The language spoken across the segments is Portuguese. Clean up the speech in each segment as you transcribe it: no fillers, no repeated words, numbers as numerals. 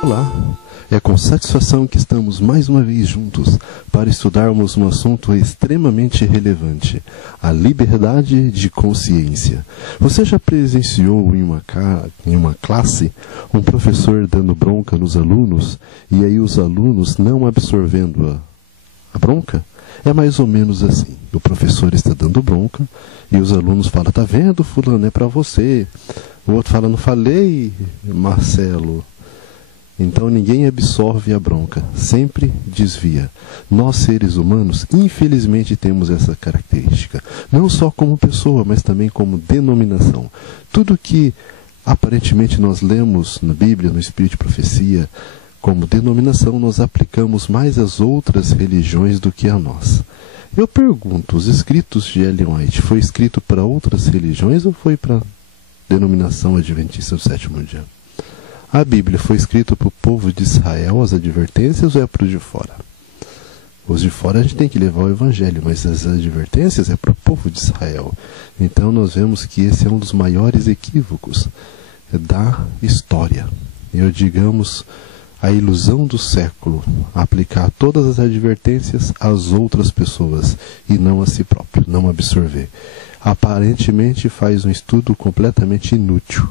Olá, é com satisfação que estamos mais uma vez juntos para estudarmos um assunto extremamente relevante, a liberdade de consciência. Você já presenciou em uma classe um professor dando bronca nos alunos e aí os alunos não absorvendo a bronca? É mais ou menos assim, o professor está dando bronca e os alunos falam, tá vendo, fulano, é para você. O outro fala, não falei, Marcelo. Então ninguém absorve a bronca, sempre desvia. Nós, seres humanos, infelizmente temos essa característica, não só como pessoa, mas também como denominação. Tudo que aparentemente nós lemos na Bíblia, no Espírito de Profecia, como denominação, nós aplicamos mais às outras religiões do que a nós. Eu pergunto, os escritos de Ellen White, foi escrito para outras religiões ou foi para a denominação adventista do sétimo dia? A Bíblia foi escrita para o povo de Israel, as advertências, ou é para os de fora? Os de fora a gente tem que levar o Evangelho, mas as advertências é para o povo de Israel. Então nós vemos que esse é um dos maiores equívocos da história. Digamos, a ilusão do século, aplicar todas as advertências às outras pessoas e não a si próprio, não absorver. Aparentemente faz um estudo completamente inútil,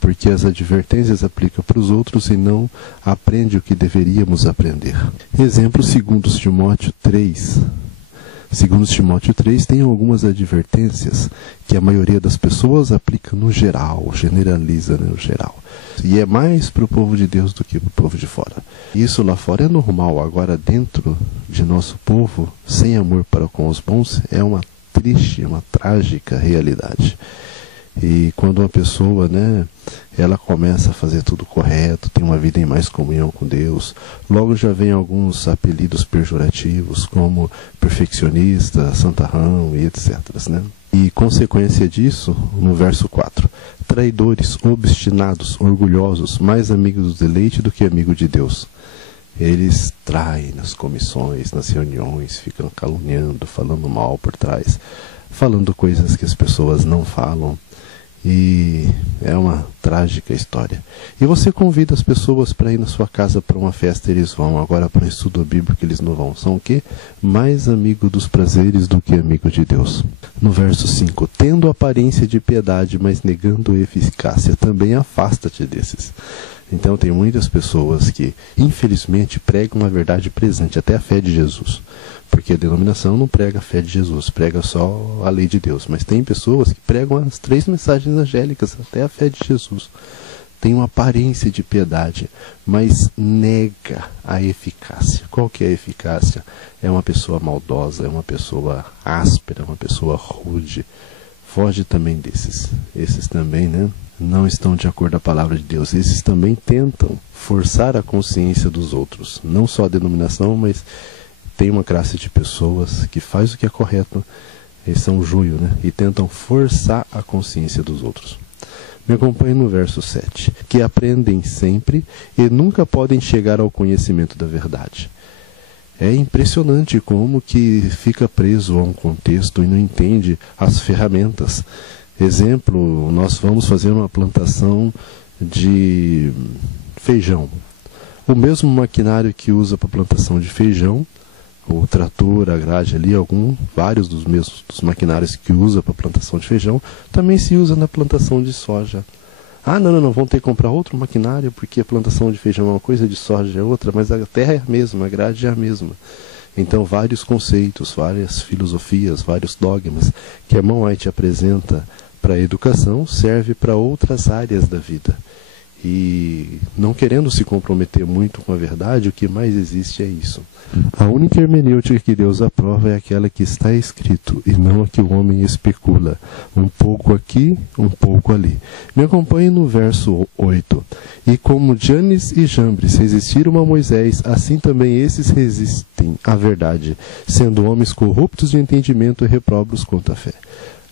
porque as advertências aplicam para os outros e não aprende o que deveríamos aprender. Exemplo, 2 Timóteo 3. 2 Timóteo 3 tem algumas advertências que a maioria das pessoas aplica no geral, generaliza no geral. E é mais para o povo de Deus do que para o povo de fora. Isso lá fora é normal, agora dentro de nosso povo, sem amor para com os bons, é uma triste, uma trágica realidade. E quando uma pessoa, ela começa a fazer tudo correto, tem uma vida em mais comunhão com Deus, logo já vem alguns apelidos pejorativos, como perfeccionista, santarrão e etc. E consequência disso, no verso 4, traidores, obstinados, orgulhosos, mais amigos do deleite do que amigo de Deus. Eles traem nas comissões, nas reuniões, ficam caluniando, falando mal por trás, falando coisas que as pessoas não falam. E é uma trágica história. E você convida as pessoas para ir na sua casa para uma festa, eles vão. Agora para um estudo bíblico eles não vão. São o quê? Mais amigo dos prazeres do que amigo de Deus. No verso 5, tendo aparência de piedade, mas negando a eficácia, também afasta-te desses. Então tem muitas pessoas que, infelizmente, pregam a verdade presente, até a fé de Jesus. Porque a denominação não prega a fé de Jesus, prega só a lei de Deus. Mas tem pessoas que pregam as 3 mensagens angélicas, até a fé de Jesus. Tem uma aparência de piedade, mas nega a eficácia. Qual que é a eficácia? É uma pessoa maldosa, é uma pessoa áspera, uma pessoa rude. Foge também desses. Esses também, não estão de acordo com a palavra de Deus. Esses também tentam forçar a consciência dos outros. Não só a denominação, mas tem uma classe de pessoas que faz o que é correto, eles são joio, e tentam forçar a consciência dos outros. Me acompanhe no verso 7, que aprendem sempre e nunca podem chegar ao conhecimento da verdade. É impressionante como que fica preso a um contexto e não entende as ferramentas. Exemplo, nós vamos fazer uma plantação de feijão. O mesmo maquinário que usa para plantação de feijão, o trator, a grade ali, vários dos maquinários que usa para plantação de feijão, também se usa na plantação de soja. Não, vão ter que comprar outro maquinário, porque a plantação de feijão é uma coisa, de soja é outra, mas a terra é a mesma, a grade é a mesma. Então, vários conceitos, várias filosofias, vários dogmas que a Ellen White apresenta para a educação, serve para outras áreas da vida. E não querendo se comprometer muito com a verdade, o que mais existe é isso. A única hermenêutica que Deus aprova é aquela que está escrito, e não a que o homem especula. Um pouco aqui, um pouco ali. Me acompanhe no verso 8. E como Janes e Jambres resistiram a Moisés, assim também esses resistem à verdade, sendo homens corruptos de entendimento e reprobos quanto à fé.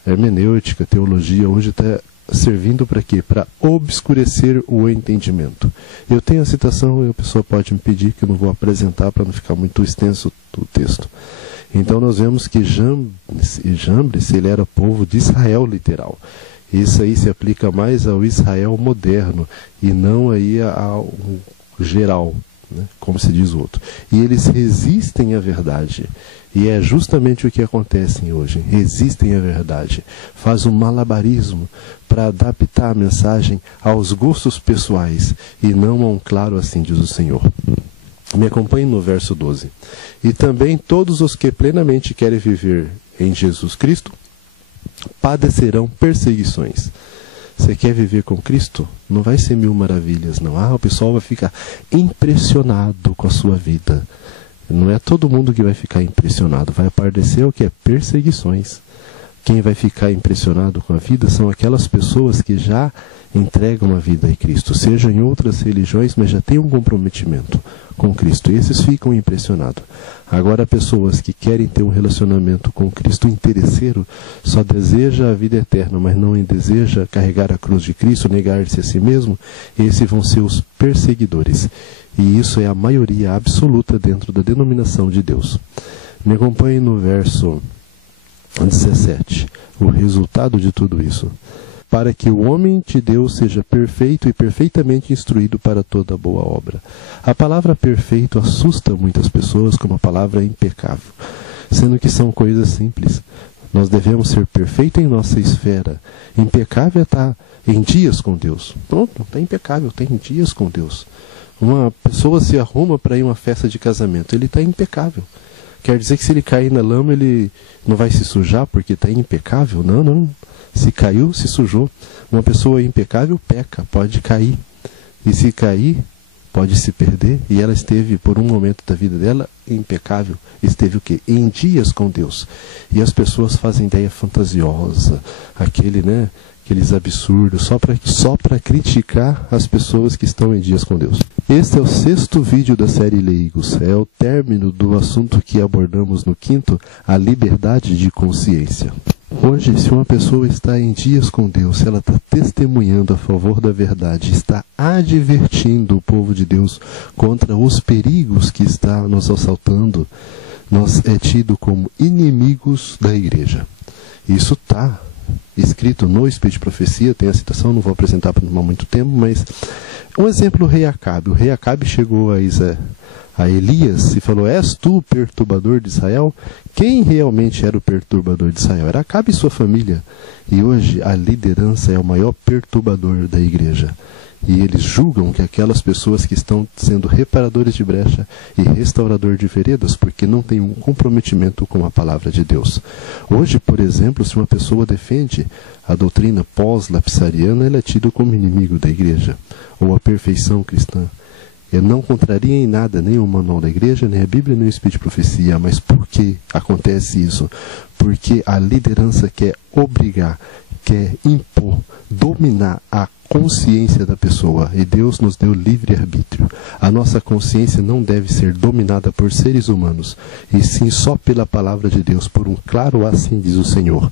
A hermenêutica, teologia, hoje está servindo para quê? Para obscurecer o entendimento. Eu tenho a citação e a pessoa pode me pedir, que eu não vou apresentar para não ficar muito extenso o texto. Então nós vemos que Jambres, ele era povo de Israel literal. Isso aí se aplica mais ao Israel moderno e não aí ao geral, né? Como se diz o outro. E eles resistem à verdade. E é justamente o que acontece hoje. Resistem à verdade. Faz um malabarismo para adaptar a mensagem aos gostos pessoais e não a um claro assim diz o Senhor. Me acompanhe no verso 12. E também todos os que plenamente querem viver em Jesus Cristo padecerão perseguições. Você quer viver com Cristo? Não vai ser mil maravilhas, não. O pessoal vai ficar impressionado com a sua vida. Não é todo mundo que vai ficar impressionado. Vai aparecer o que é perseguições. Quem vai ficar impressionado com a vida são aquelas pessoas que já entregam a vida a Cristo, seja em outras religiões, mas já têm um comprometimento com Cristo. E esses ficam impressionados. Agora, pessoas que querem ter um relacionamento com Cristo interesseiro, só deseja a vida eterna, mas não deseja carregar a cruz de Cristo, negar-se a si mesmo, esses vão ser os perseguidores. E isso é a maioria absoluta dentro da denominação de Deus. Me acompanhe no verso 17, o resultado de tudo isso. Para que o homem de Deus seja perfeito e perfeitamente instruído para toda boa obra. A palavra perfeito assusta muitas pessoas como a palavra impecável, sendo que são coisas simples. Nós devemos ser perfeitos em nossa esfera. Impecável é estar em dias com Deus. Pronto, está impecável, está em dias com Deus. Uma pessoa se arruma para ir a uma festa de casamento, ele está impecável. Quer dizer que se ele cair na lama, ele não vai se sujar porque está impecável? Não, não. Se caiu, se sujou. Uma pessoa impecável peca, pode cair. E se cair, pode se perder. E ela esteve, por um momento da vida dela, impecável. Esteve o quê? Em dias com Deus. E as pessoas fazem ideia fantasiosa, aqueles absurdos, só para criticar as pessoas que estão em dias com Deus. Este é o 6º vídeo da série Leigos. É o término do assunto que abordamos no 5º, a liberdade de consciência. Hoje, se uma pessoa está em dias com Deus, se ela está testemunhando a favor da verdade, está advertindo o povo de Deus contra os perigos que está nos assaltando, nós é tido como inimigos da igreja. Isso está escrito no Espírito de Profecia, tem a citação, não vou apresentar para não tomar muito tempo, mas um exemplo, o rei Acabe. O rei Acabe chegou a Elias e falou: és tu o perturbador de Israel? Quem realmente era o perturbador de Israel? Era Acabe e sua família. E hoje a liderança é o maior perturbador da igreja. E eles julgam que aquelas pessoas que estão sendo reparadores de brecha e restaurador de veredas, porque não tem um comprometimento com a palavra de Deus. Hoje, por exemplo, se uma pessoa defende a doutrina pós-lapsariana, ela é tida como inimigo da igreja, ou a perfeição cristã. Eu não contraria em nada nem o manual da igreja, nem a Bíblia, nem o Espírito de Profecia. Mas por que acontece isso? Porque a liderança quer obrigar, quer impor, dominar a consciência da pessoa. E Deus nos deu livre-arbítrio. A nossa consciência não deve ser dominada por seres humanos, e sim só pela palavra de Deus, por um claro assim diz o Senhor.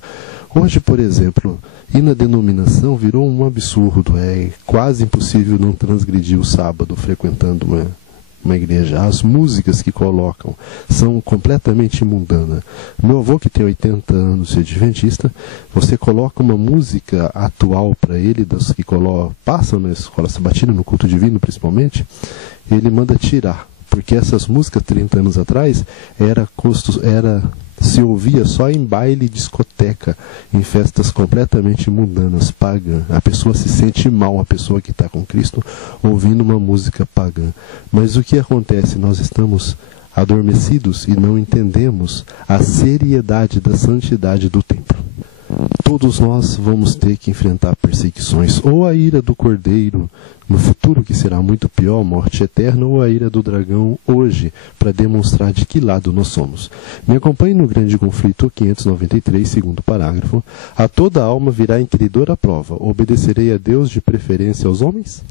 Hoje, por exemplo, ir na denominação virou um absurdo. É quase impossível não transgredir o sábado frequentando uma igreja. As músicas que colocam são completamente mundanas. Meu avô, que tem 80 anos de adventista, você coloca uma música atual para ele, das que passam na escola sabatina, no culto divino principalmente, ele manda tirar. Porque essas músicas, 30 anos atrás, se ouvia só em baile e discoteca, em festas completamente mundanas, pagã. A pessoa se sente mal, a pessoa que está com Cristo, ouvindo uma música pagã. Mas o que acontece? Nós estamos adormecidos e não entendemos a seriedade da santidade do templo. Todos nós vamos ter que enfrentar perseguições, ou a ira do cordeiro no futuro, que será muito pior, morte eterna, ou a ira do dragão hoje, para demonstrar de que lado nós somos. Me acompanhe no grande conflito 593, segundo parágrafo. A toda alma virá inquiridora prova. Obedecerei a Deus de preferência aos homens?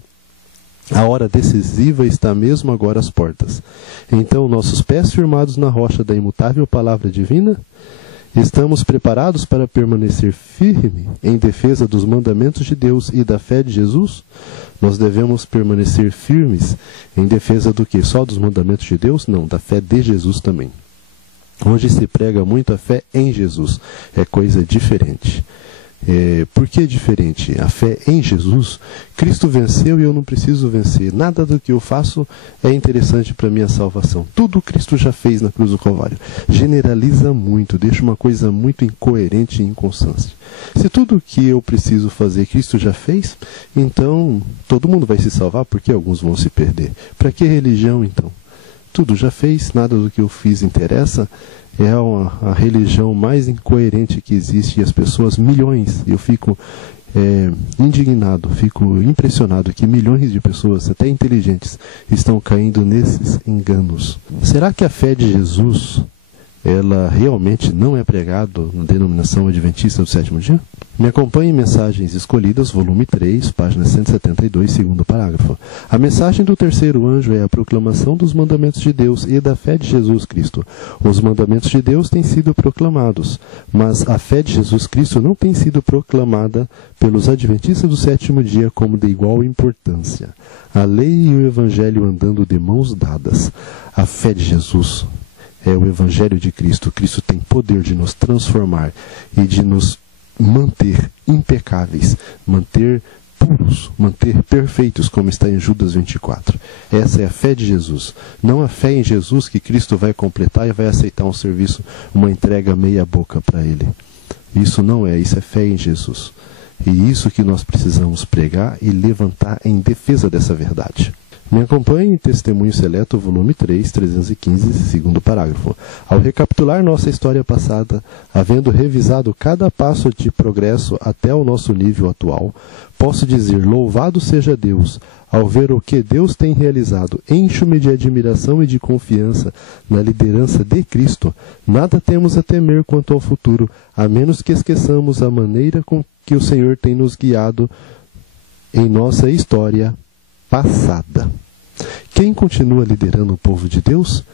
A hora decisiva está mesmo agora às portas. Então, nossos pés firmados na rocha da imutável palavra divina, estamos preparados para permanecer firme em defesa dos mandamentos de Deus e da fé de Jesus? Nós devemos permanecer firmes em defesa do quê? Só dos mandamentos de Deus? Não, da fé de Jesus também. Hoje se prega muito a fé em Jesus. É coisa diferente. Por que é diferente? A fé em Jesus, Cristo venceu e eu não preciso vencer. Nada do que eu faço é interessante para a minha salvação. Tudo Cristo já fez na cruz do Calvário. Generaliza muito, deixa uma coisa muito incoerente e inconstante. Se tudo que eu preciso fazer Cristo já fez, então todo mundo vai se salvar, porque alguns vão se perder. Para que religião então? Tudo já fez, nada do que eu fiz interessa. É a religião mais incoerente que existe, e as pessoas, milhões, eu fico indignado, fico impressionado que milhões de pessoas, até inteligentes, estão caindo nesses enganos. Será que a fé de Jesus, ela realmente não é pregada na denominação adventista do sétimo dia? Me acompanhe em Mensagens Escolhidas, volume 3, página 172, segundo parágrafo. A mensagem do terceiro anjo é a proclamação dos mandamentos de Deus e da fé de Jesus Cristo. Os mandamentos de Deus têm sido proclamados, mas a fé de Jesus Cristo não tem sido proclamada pelos adventistas do sétimo dia como de igual importância. A lei e o evangelho andando de mãos dadas. A fé de Jesus é o evangelho de Cristo. Cristo tem poder de nos transformar e de nos manter impecáveis, manter puros, manter perfeitos, como está em Judas 24. Essa é a fé de Jesus. Não a fé em Jesus que Cristo vai completar e vai aceitar um serviço, uma entrega meia boca para Ele. Isso não é, isso é fé em Jesus. E isso que nós precisamos pregar e levantar em defesa dessa verdade. Me acompanhe em Testemunho Seleto, volume 3, 315, segundo parágrafo. Ao recapitular nossa história passada, havendo revisado cada passo de progresso até o nosso nível atual, posso dizer, louvado seja Deus, ao ver o que Deus tem realizado, encho-me de admiração e de confiança na liderança de Cristo. Nada temos a temer quanto ao futuro, a menos que esqueçamos a maneira com que o Senhor tem nos guiado em nossa história passada. Quem continua liderando o povo de Deus?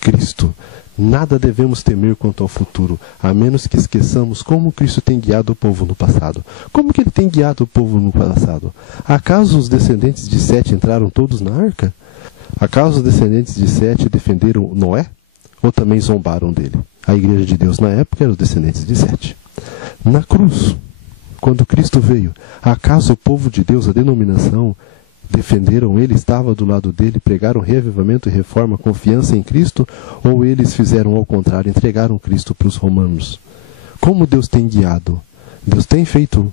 Cristo. Nada devemos temer quanto ao futuro, a menos que esqueçamos como Cristo tem guiado o povo no passado. Como que ele tem guiado o povo no passado? Acaso os descendentes de Sete entraram todos na arca? Acaso os descendentes de Sete defenderam Noé? Ou também zombaram dele? A igreja de Deus na época era os descendentes de Sete. Na cruz, quando Cristo veio, acaso o povo de Deus, a denominação, defenderam ele, estava do lado dele, pregaram reavivamento e reforma, confiança em Cristo, ou eles fizeram ao contrário, entregaram Cristo para os romanos? Como Deus tem guiado? Deus tem feito,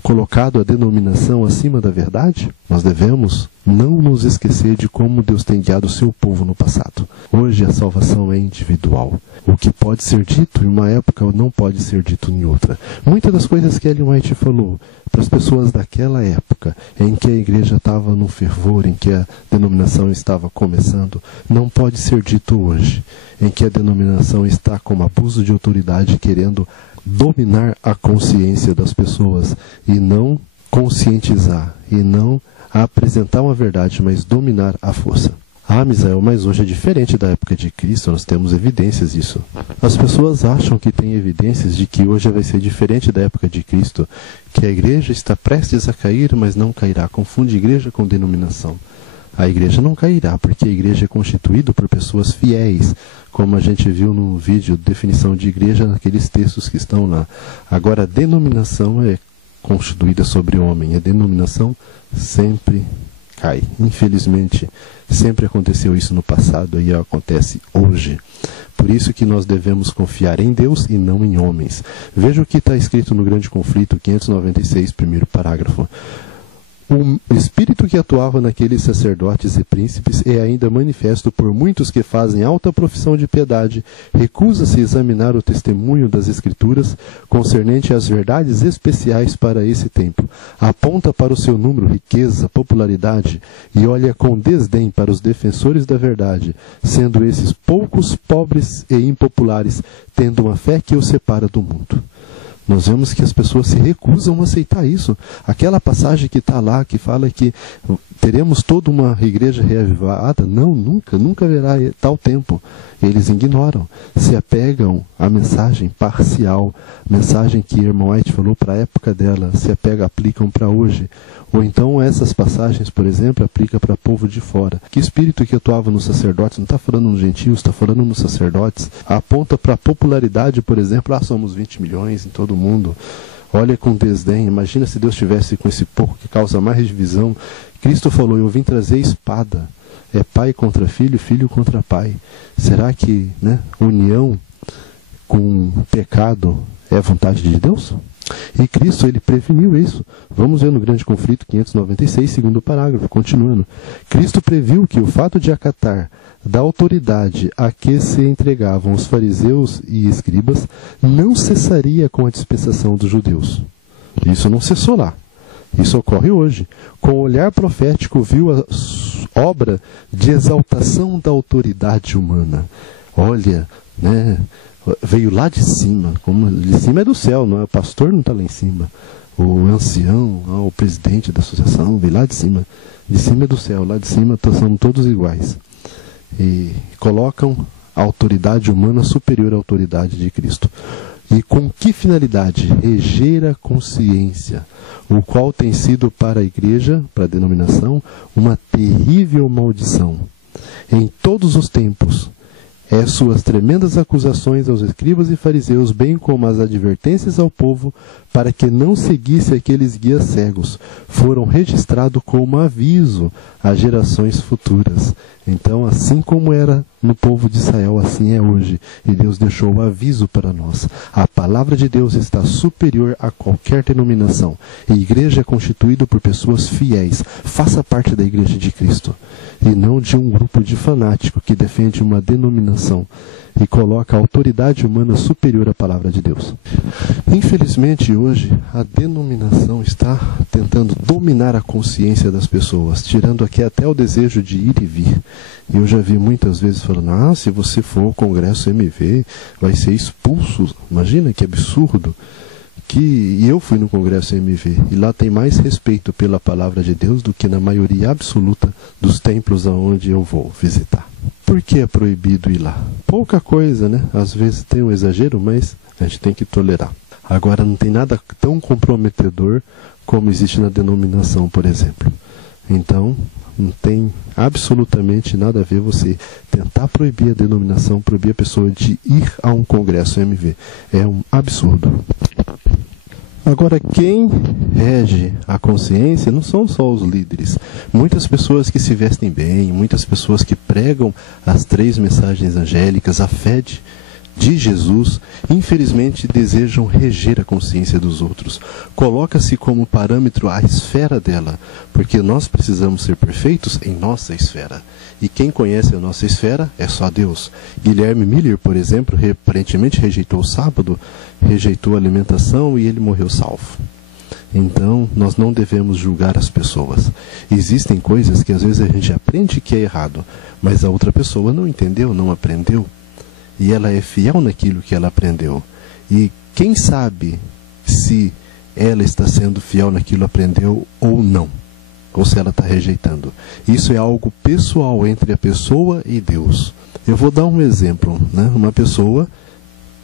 colocado a denominação acima da verdade? Nós devemos não nos esquecer de como Deus tem guiado o seu povo no passado. Hoje a salvação é individual. O que pode ser dito em uma época não pode ser dito em outra. Muitas das coisas que Ellen White falou para as pessoas daquela época, em que a igreja estava no fervor, em que a denominação estava começando, não pode ser dito hoje, em que a denominação está com abuso de autoridade, querendo dominar a consciência das pessoas e não conscientizar, e não apresentar uma verdade, mas dominar a força. Misael, mas hoje é diferente da época de Cristo, nós temos evidências disso. As pessoas acham que tem evidências de que hoje vai ser diferente da época de Cristo, que a igreja está prestes a cair, mas não cairá. Confunde igreja com denominação. A igreja não cairá, porque a igreja é constituída por pessoas fiéis, como a gente viu no vídeo, definição de igreja, naqueles textos que estão lá. Agora, a denominação é constituída sobre o homem. A denominação sempre cai. Infelizmente, sempre aconteceu isso no passado e acontece hoje. Por isso que nós devemos confiar em Deus e não em homens. Veja o que está escrito no Grande Conflito, 596, primeiro parágrafo. O espírito que atuava naqueles sacerdotes e príncipes é ainda manifesto por muitos que fazem alta profissão de piedade, recusa-se a examinar o testemunho das Escrituras concernente às verdades especiais para esse tempo, aponta para o seu número, riqueza, popularidade e olha com desdém para os defensores da verdade, sendo esses poucos, pobres e impopulares, tendo uma fé que os separa do mundo. Nós vemos que as pessoas se recusam a aceitar isso. Aquela passagem que está lá, que fala que teremos toda uma igreja reavivada, não, nunca haverá tal tempo. Eles ignoram, se apegam à mensagem parcial, mensagem que a irmã White falou para a época dela, se apegam, aplicam para hoje. Ou então essas passagens, por exemplo, aplica para povo de fora. Que espírito que atuava nos sacerdotes, não está falando nos gentios, está falando nos sacerdotes. Aponta para a popularidade, por exemplo, somos 20 milhões em todo todo mundo, olha com desdém. Imagina se Deus estivesse com esse povo que causa mais divisão. Cristo falou, eu vim trazer espada. É pai contra filho, filho contra pai. Será que, né, união com pecado é vontade de Deus? E Cristo, ele preveniu isso. Vamos ver no grande conflito 596, segundo parágrafo, continuando. Cristo previu que o fato de acatar da autoridade a que se entregavam os fariseus e escribas não cessaria com a dispensação dos judeus. Isso não cessou lá. Isso ocorre hoje. Com o olhar profético viu a obra de exaltação da autoridade humana. Olha, né, veio lá de cima. Como de cima é do céu, não é? O pastor não está lá em cima. O ancião, o presidente da associação, veio lá de cima. De cima é do céu, lá de cima são todos iguais. E colocam a autoridade humana superior à autoridade de Cristo. E com que finalidade? Reger a consciência, o qual tem sido para a igreja, para a denominação, uma terrível maldição. Em todos os tempos, suas tremendas acusações aos escribas e fariseus, bem como as advertências ao povo, para que não seguisse aqueles guias cegos, foram registrados como aviso às gerações futuras. Então, assim como era no povo de Israel, assim é hoje. E Deus deixou o aviso para nós. A palavra de Deus está superior a qualquer denominação. E a igreja é constituída por pessoas fiéis. Faça parte da igreja de Cristo. E não de um grupo de fanáticos que defende uma denominação e coloca a autoridade humana superior à palavra de Deus. Infelizmente, hoje, a denominação está tentando dominar a consciência das pessoas, tirando aqui até o desejo de ir e vir. Eu já vi muitas vezes falando, se você for ao Congresso MV, vai ser expulso. Imagina que absurdo. E eu fui no Congresso MV, e lá tem mais respeito pela palavra de Deus do que na maioria absoluta dos templos aonde eu vou visitar. Por que é proibido ir lá? Pouca coisa, né? Às vezes tem um exagero, mas a gente tem que tolerar. Agora, não tem nada tão comprometedor como existe na denominação, por exemplo. Então, não tem absolutamente nada a ver você tentar proibir a denominação, proibir a pessoa de ir a um congresso MV. É um absurdo. Agora, quem rege a consciência não são só os líderes. Muitas pessoas que se vestem bem, muitas pessoas que pregam as 3 mensagens angélicas, a fé de Jesus, infelizmente desejam reger a consciência dos outros. Coloca-se como parâmetro a esfera dela, porque nós precisamos ser perfeitos em nossa esfera. E quem conhece a nossa esfera é só Deus. Guilherme Miller, por exemplo, aparentemente rejeitou o sábado, rejeitou a alimentação e ele morreu salvo. Então, nós não devemos julgar as pessoas. Existem coisas que às vezes a gente aprende que é errado, mas a outra pessoa não entendeu, não aprendeu. E ela é fiel naquilo que ela aprendeu. E quem sabe se ela está sendo fiel naquilo que aprendeu ou não? Ou se ela está rejeitando. Isso é algo pessoal entre a pessoa e Deus. Eu vou dar um exemplo, né? Uma pessoa,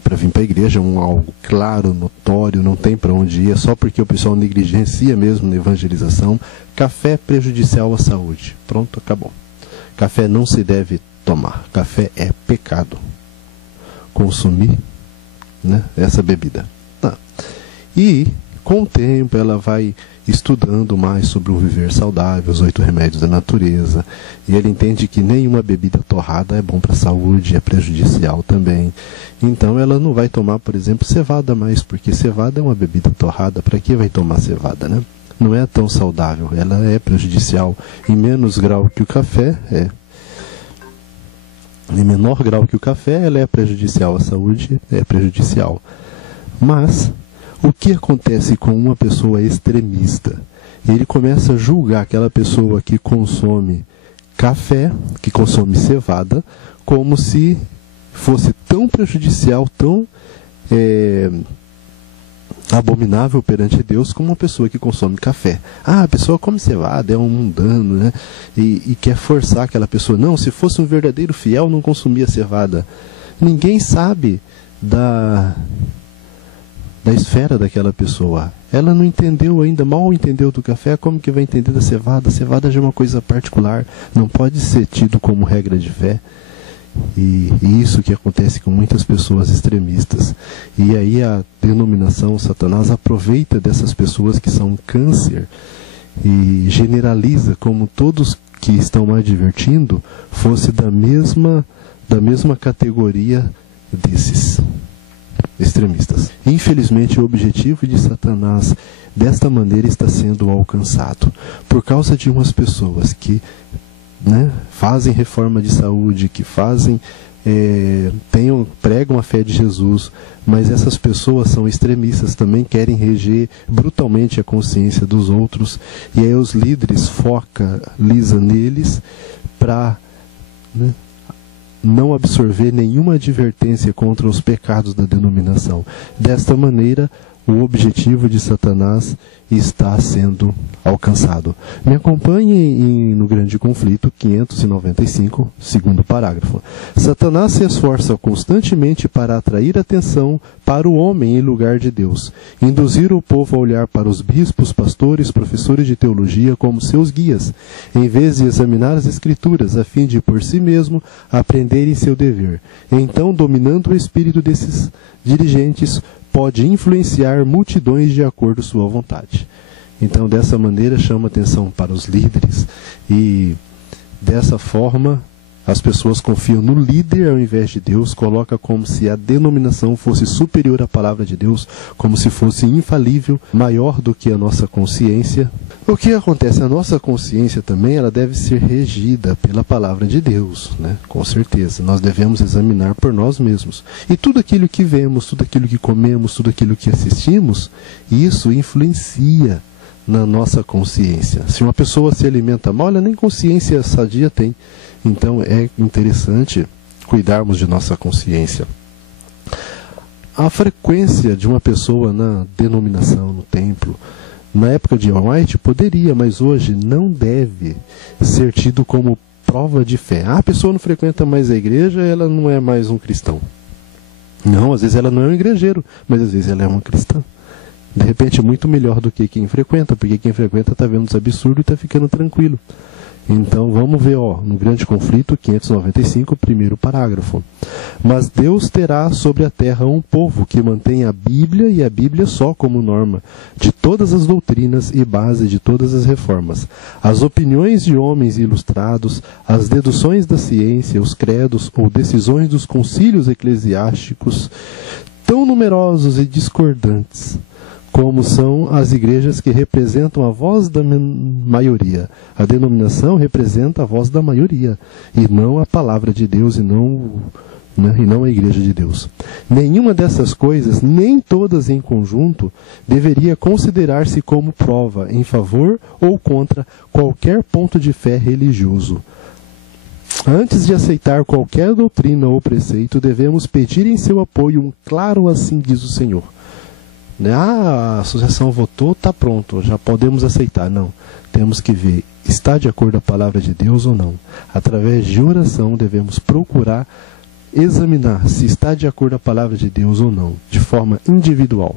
para vir para a igreja, algo claro, notório, não tem para onde ir, é só porque o pessoal negligencia mesmo na evangelização. Café é prejudicial à saúde. Pronto, acabou. Café não se deve tomar. Café é pecado. Consumir, né, essa bebida. E, com o tempo, ela vai estudando mais sobre o viver saudável, os 8 remédios da natureza, e ele entende que nenhuma bebida torrada é bom para a saúde, é prejudicial também. Então ela não vai tomar, por exemplo, cevada mais, porque cevada é uma bebida torrada. Para que vai tomar cevada, né? Não é tão saudável, ela é prejudicial. Em menos grau que o café, em menor grau que o café, ela é prejudicial à saúde, é prejudicial. Mas o que acontece com uma pessoa extremista? Ele começa a julgar aquela pessoa que consome café, que consome cevada, como se fosse tão prejudicial, tão abominável perante Deus como uma pessoa que consome café. A pessoa come cevada, é um mundano, né? E quer forçar aquela pessoa. Não, se fosse um verdadeiro fiel, não consumia cevada. Ninguém sabe da esfera daquela pessoa. Ela não entendeu ainda, mal entendeu do café, como que vai entender da cevada? A cevada já é uma coisa particular, não pode ser tido como regra de fé. E isso que acontece com muitas pessoas extremistas. E aí a denominação Satanás aproveita dessas pessoas que são um câncer e generaliza como todos que estão advertindo fosse da mesma categoria desses extremistas. Infelizmente, o objetivo de Satanás desta maneira está sendo alcançado por causa de umas pessoas que fazem reforma de saúde, que pregam a fé de Jesus, mas essas pessoas são extremistas, também querem reger brutalmente a consciência dos outros, e aí os líderes focalizam neles para não absorver nenhuma advertência contra os pecados da denominação. Desta maneira, o objetivo de Satanás está sendo alcançado. Me acompanhe no Grande Conflito 595, segundo parágrafo. Satanás se esforça constantemente para atrair atenção para o homem em lugar de Deus, induzir o povo a olhar para os bispos, pastores, professores de teologia como seus guias, em vez de examinar as Escrituras, a fim de, por si mesmo, aprenderem seu dever. Então, dominando o espírito desses dirigentes, pode influenciar multidões de acordo com sua vontade. Então, dessa maneira, chama atenção para os líderes e, dessa forma, as pessoas confiam no líder ao invés de Deus, coloca como se a denominação fosse superior à palavra de Deus, como se fosse infalível, maior do que a nossa consciência. O que acontece? A nossa consciência também ela deve ser regida pela palavra de Deus, com certeza. Nós devemos examinar por nós mesmos. E tudo aquilo que vemos, tudo aquilo que comemos, tudo aquilo que assistimos, isso influencia na nossa consciência. Se uma pessoa se alimenta mal, ela nem consciência sadia tem. Então é interessante cuidarmos de nossa consciência. A frequência de uma pessoa na denominação, no templo, na época de White poderia, mas hoje não deve ser tido como prova de fé. A pessoa não frequenta mais a igreja, ela não é mais um cristão. Não, às vezes ela não é um igrejeiro, mas às vezes ela é uma cristã. De repente, muito melhor do que quem frequenta, porque quem frequenta está vendo os absurdos e está ficando tranquilo. Então, vamos ver, no Grande Conflito 595, primeiro parágrafo. Mas Deus terá sobre a terra um povo que mantém a Bíblia e a Bíblia só como norma de todas as doutrinas e base de todas as reformas. As opiniões de homens ilustrados, as deduções da ciência, os credos ou decisões dos concílios eclesiásticos, tão numerosos e discordantes como são as igrejas que representam a voz da maioria. A denominação representa a voz da maioria, e não a palavra de Deus, e não a igreja de Deus. Nenhuma dessas coisas, nem todas em conjunto, deveria considerar-se como prova em favor ou contra qualquer ponto de fé religioso. Antes de aceitar qualquer doutrina ou preceito, devemos pedir em seu apoio um claro assim diz o Senhor. A associação votou, está pronto, já podemos aceitar. Não, temos que ver, está de acordo com a palavra de Deus ou não. Através de oração devemos procurar examinar se está de acordo com a palavra de Deus ou não, de forma individual.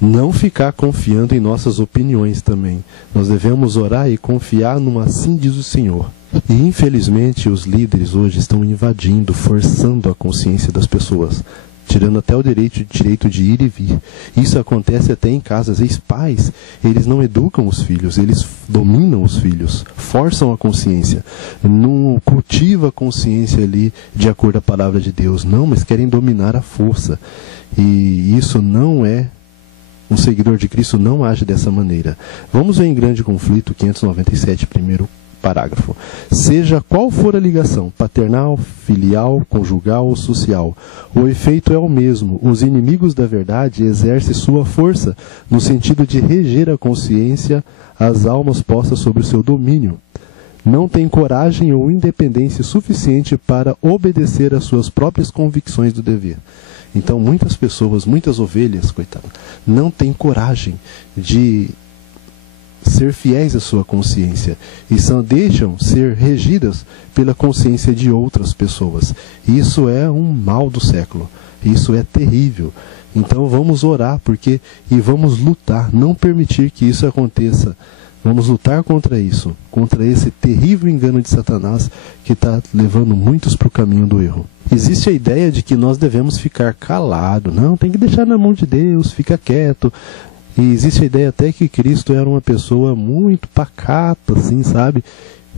Não ficar confiando em nossas opiniões também. Nós devemos orar e confiar no assim diz o Senhor. E infelizmente os líderes hoje estão invadindo, forçando a consciência das pessoas, tirando até o direito de ir e vir. Isso acontece até em casas. Os pais, eles não educam os filhos, eles dominam os filhos, forçam a consciência, não cultiva a consciência ali de acordo com a palavra de Deus, não, mas querem dominar a força. E isso não é, um seguidor de Cristo não age dessa maneira. Vamos ver em Grande Conflito 597, primeiro parágrafo. Seja qual for a ligação, paternal, filial, conjugal ou social, o efeito é o mesmo. Os inimigos da verdade exercem sua força no sentido de reger a consciência, as almas postas sob o seu domínio. Não tem coragem ou independência suficiente para obedecer às suas próprias convicções do dever. Então, muitas pessoas, muitas ovelhas, coitado, não têm coragem de ser fiéis à sua consciência e deixam ser regidas pela consciência de outras pessoas. Isso é um mal do século. Isso é terrível. Então vamos orar e vamos lutar, não permitir que isso aconteça Vamos lutar contra isso, contra esse terrível engano de Satanás que está levando muitos para o caminho do erro. Existe a ideia de que nós devemos ficar calados. Não, tem que deixar na mão de Deus, fica quieto. E existe a ideia até que Cristo era uma pessoa muito pacata, assim, sabe?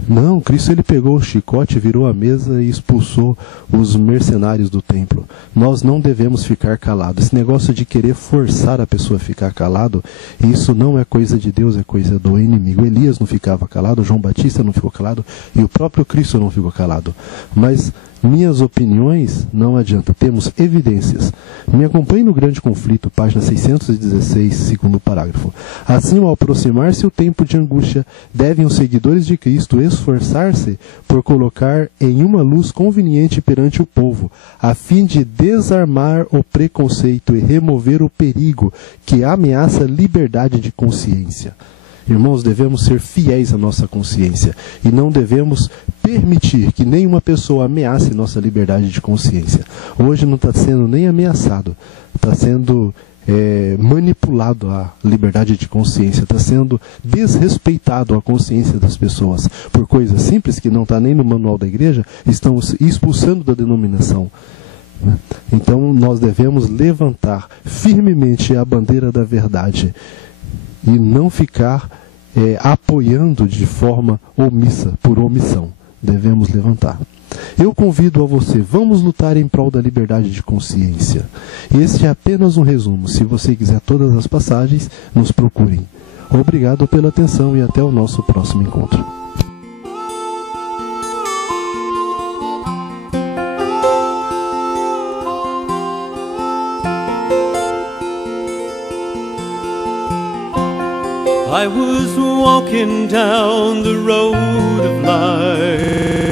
Não, Cristo ele pegou o chicote, virou a mesa e expulsou os mercenários do templo. Nós não devemos ficar calados. Esse negócio de querer forçar a pessoa a ficar calado, isso não é coisa de Deus, é coisa do inimigo. Elias não ficava calado, João Batista não ficou calado e o próprio Cristo não ficou calado. Mas minhas opiniões não adianta, temos evidências. Me acompanhe no Grande Conflito, página 616, segundo parágrafo. Assim, ao aproximar-se o tempo de angústia, devem os seguidores de Cristo esforçar-se por colocar em uma luz conveniente perante o povo, a fim de desarmar o preconceito e remover o perigo que ameaça a liberdade de consciência. Irmãos, devemos ser fiéis à nossa consciência e não devemos permitir que nenhuma pessoa ameace nossa liberdade de consciência. Hoje não está sendo nem ameaçado, está sendo manipulado a liberdade de consciência, está sendo desrespeitado a consciência das pessoas por coisas simples que não está nem no manual da igreja, estão expulsando da denominação. Então nós devemos levantar firmemente a bandeira da verdade e não ficar apoiando de forma omissa, por omissão. Devemos levantar. Eu convido a você, vamos lutar em prol da liberdade de consciência. Este é apenas um resumo. Se você quiser todas as passagens, nos procurem. Obrigado pela atenção e até o nosso próximo encontro. I was walking down the road of life.